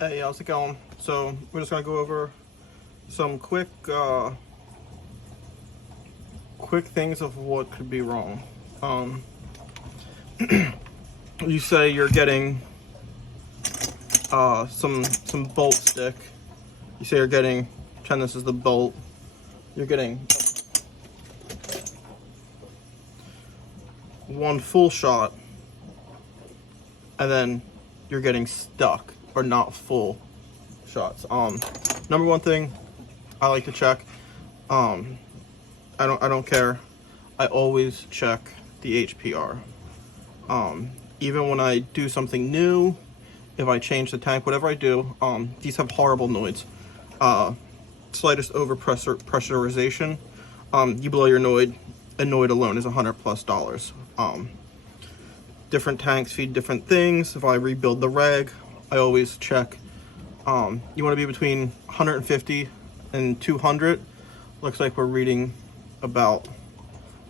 Hey, how's it going? So we're just gonna go over some quick things of what could be wrong. Um, you say you're getting some bolt stick. You say you're getting, pretend this is the bolt. You're getting one full shot, and then you're getting stuck or not full shots. Number one thing I like to check. I don't care. I always check the HPR. Even when I do something new, if I change the tank, whatever I do, these have horrible noise. Slightest over pressurization, you blow your Noid, and Noid alone is $100+. Different tanks feed different things. If I rebuild the reg, I always check. You want to be between 150 and 200. Looks like we're reading about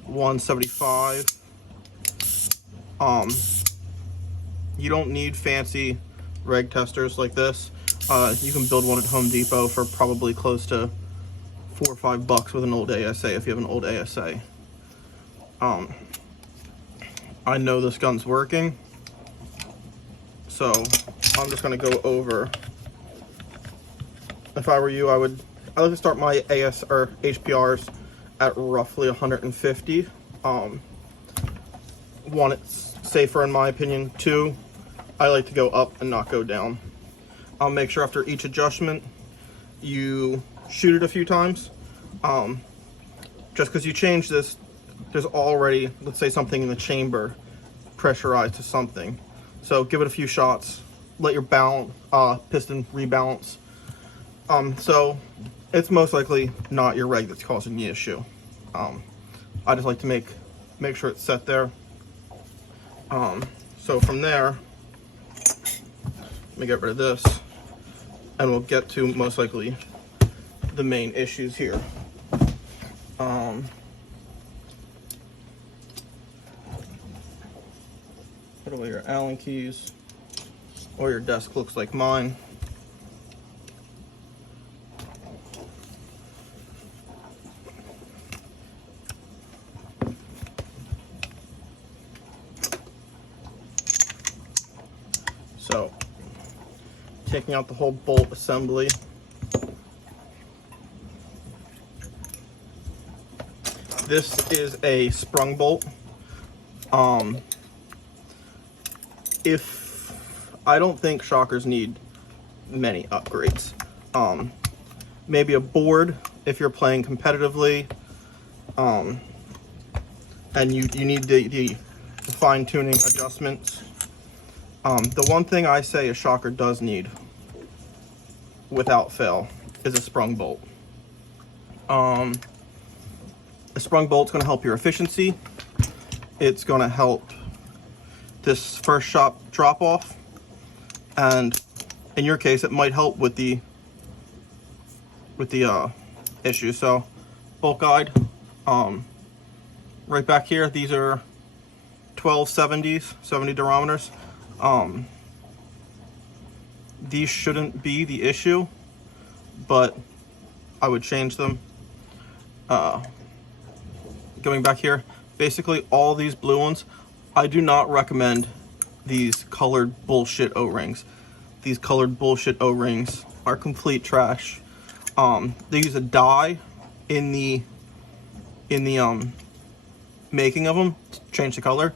175. You don't need fancy reg testers like this. You can build one at Home Depot for probably close to $4 or $5 with an old ASA if you have an old ASA. I know this gun's working, so I'm just gonna go over. If I were you, I like to start my AS or HPRs at roughly 150. One, it's safer in my opinion. Two, I like to go up and not go down. I'll make sure after each adjustment you shoot it a few times. Just because you change this, there's already, let's say, something in the chamber pressurized to something. So give it a few shots, let your piston rebalance. So it's most likely not your reg that's causing the issue. I just like to make sure it's set there. So from there, let me get rid of this, and we'll get to most likely the main issues here. Put away your Allen keys, or your desk looks like mine. So, taking out the whole bolt assembly. This is a sprung bolt. I don't think shockers need many upgrades. Maybe a board if you're playing competitively, and you need the fine-tuning adjustments. The one thing I say a shocker does need, without fail, is a sprung bolt. A sprung bolt's going to help your efficiency. It's going to help this first shot drop off, and in your case, it might help with the issue. So, bolt guide, right back here. These are 1270s, 70 durometers. These shouldn't be the issue, but I would change them. Going back here, basically all these blue ones, I do not recommend these colored bullshit O-rings. These colored bullshit O-rings are complete trash. They use a dye in the making of them to change the color,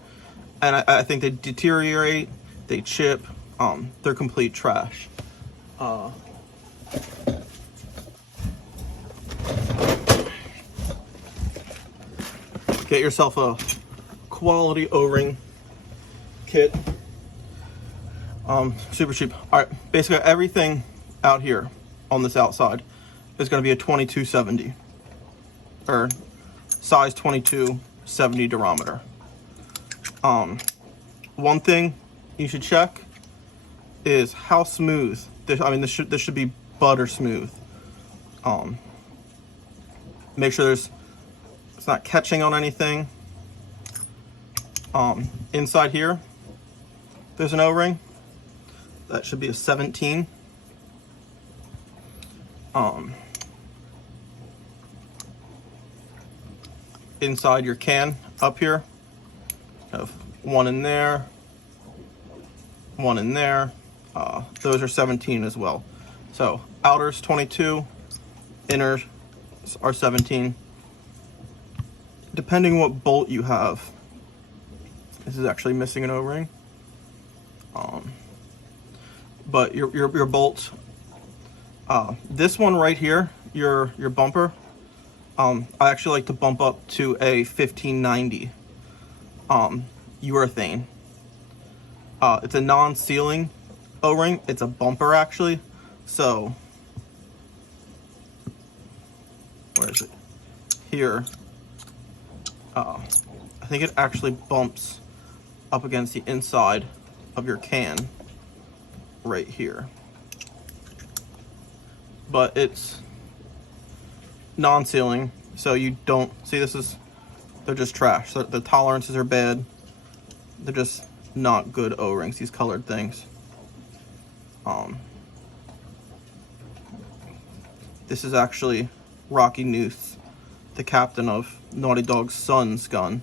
and I think they deteriorate, they chip, they're complete trash. Get yourself a quality O-ring kit. Super cheap. All right, basically everything out here on this outside is going to be a 2270 or size 2270 durometer. One thing you should check is how smooth this. I mean, this should be butter smooth. Make sure it's not catching on anything. Inside here, there's an O-ring. That should be a 17. inside your can up here. Have one in there, one in there. Those are 17 as well. So outers 22, inners are 17. Depending what bolt you have, this is actually missing an O-ring. But your bolts, this one right here, your bumper, I actually like to bump up to a 1590 urethane. It's a non-sealing O-ring. It's a bumper actually. So where is it? Here. I think it actually bumps up against the inside of your can right here. But it's non-sealing, so you don't see, they're just trash. So the tolerances are bad. They're just not good O-rings, these colored things. This is actually Rocky Nuth, the captain of Naughty Dog's son's gun.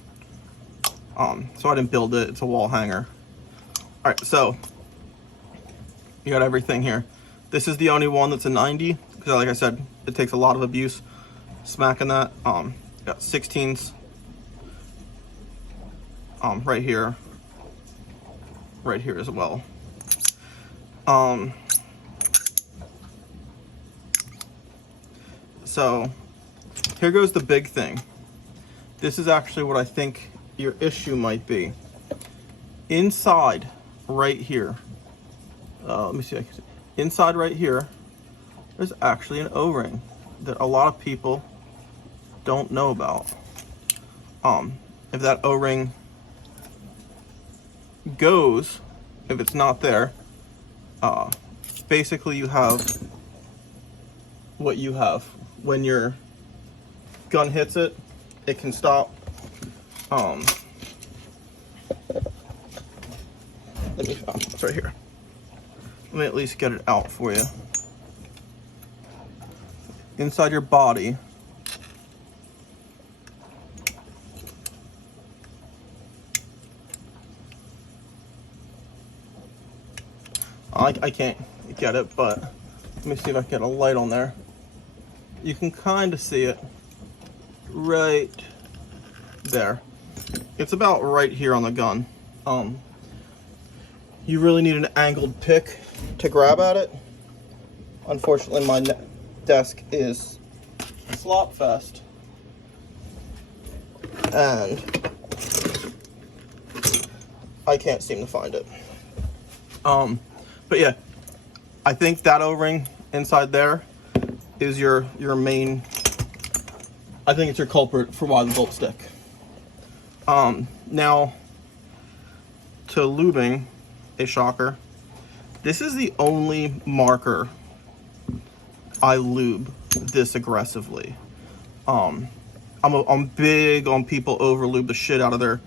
So I didn't build it, it's a wall hanger. Alright, so you got everything here. This is the only one that's a 90, because like I said, it takes a lot of abuse smacking that. Got 16s right here as well. So here goes the big thing. This is actually what I think your issue might be. Inside right here, let me see, inside right here, there's actually an O-ring that a lot of people don't know about. If that O-ring goes, if it's not there, basically you have what you have. When your gun hits it, it can stop. It's right here. Let me at least get it out for you. Inside your body, I can't get it, but let me see if I can get a light on there. You can kind of see it right there. It's about right here on the gun. You really need an angled pick to grab at it. Unfortunately, my desk is slop fest, and I can't seem to find it. But yeah, I think that O-ring inside there is your main, I think it's your culprit for why the bolts stick. Now, to lubing a shocker, this is the only marker I lube this aggressively. I'm big on people over lube the shit out of their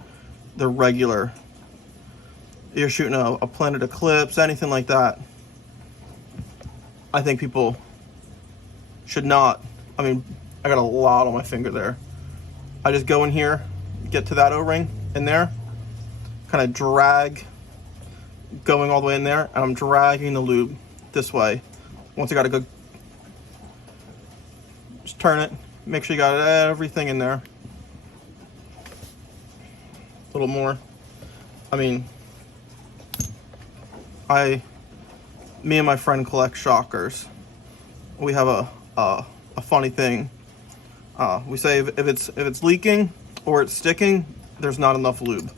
regular. You're shooting a Planet Eclipse, anything like that. I think people should not. I mean, I got a lot on my finger there. I just go in here, get to that O-ring in there, kind of drag, going all the way in there, and I'm dragging the lube this way. Once I got a good, just turn it, make sure you got everything in there. A little more. I mean, me and my friend collect shockers. We have a funny thing. We say if it's leaking or it's sticking, there's not enough lube.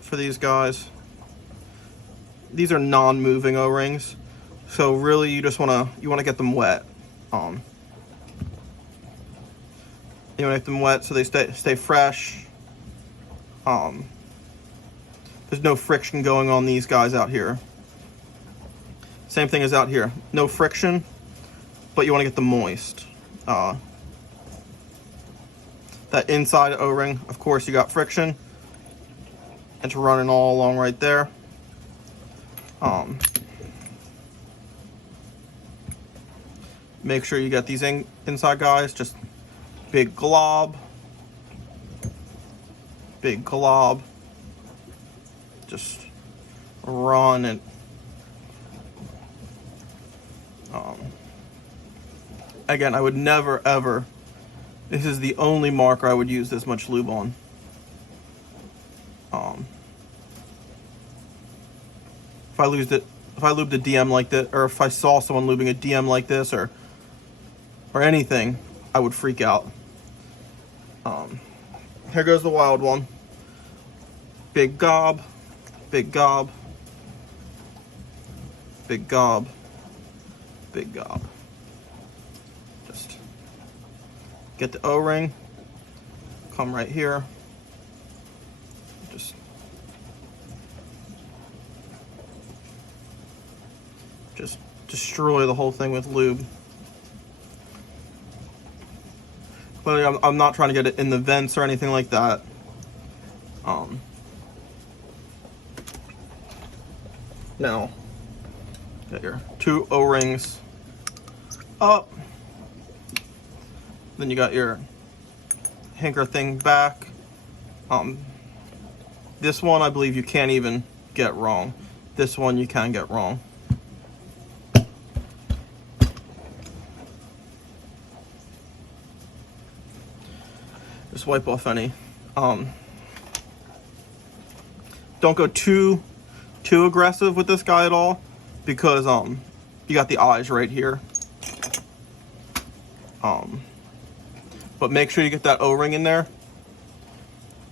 For these guys, these are non-moving O-rings, so really you just wanna get them wet. You wanna get them wet so they stay fresh. There's no friction going on these guys out here. Same thing as out here. No friction, but you want to get them moist. That inside O-ring, of course, you got friction. It's running all along right there. Make sure you get these inside guys, just big glob, just run it. Again, I would never ever, this is the only marker I would use this much lube on. If I lubed a DM like this, or if I saw someone lubing a DM like this, or anything, I would freak out. Here goes the wild one. Big gob, big gob, big gob, big gob. Just get the O-ring, come right here, just destroy the whole thing with lube. Clearly, I'm not trying to get it in the vents or anything like that. Now, get your 2 O-rings up. Then you got your hinker thing back. This one I believe you can't even get wrong. This one you can get wrong. Just wipe off any. Don't go too aggressive with this guy at all, because you got the eyes right here. But make sure you get that O-ring in there.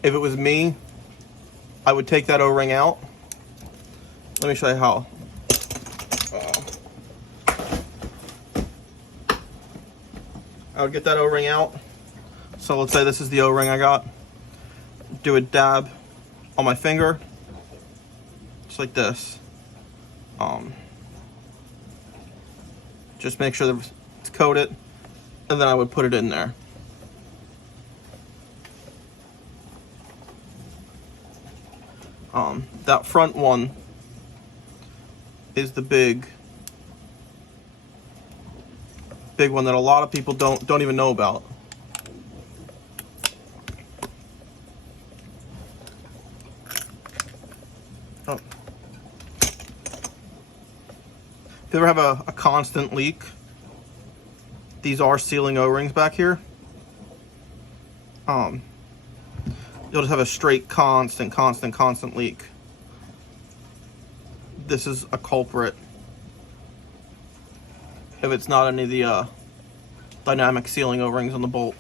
If it was me, I would take that O-ring out. Let me show you how. I would get that O-ring out. So let's say this is the O-ring I got. Do a dab on my finger, just like this. Just make sure that it's coated, and then I would put it in there. That front one is the big one that a lot of people don't even know about. Oh. If you ever have a constant leak, these are sealing O-rings back here. You'll just have a straight constant leak. This is a culprit. If it's not any of the dynamic sealing O-rings on the bolt.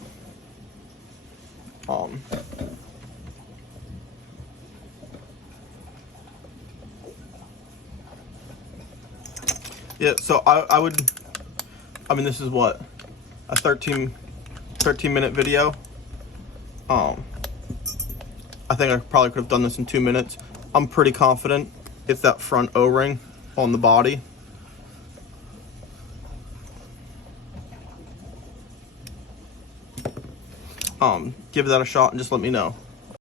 Yeah, so I mean, this is what, a 13-minute video. I think I probably could have done this in 2 minutes. I'm pretty confident it's that front O-ring on the body. Give that a shot and just let me know.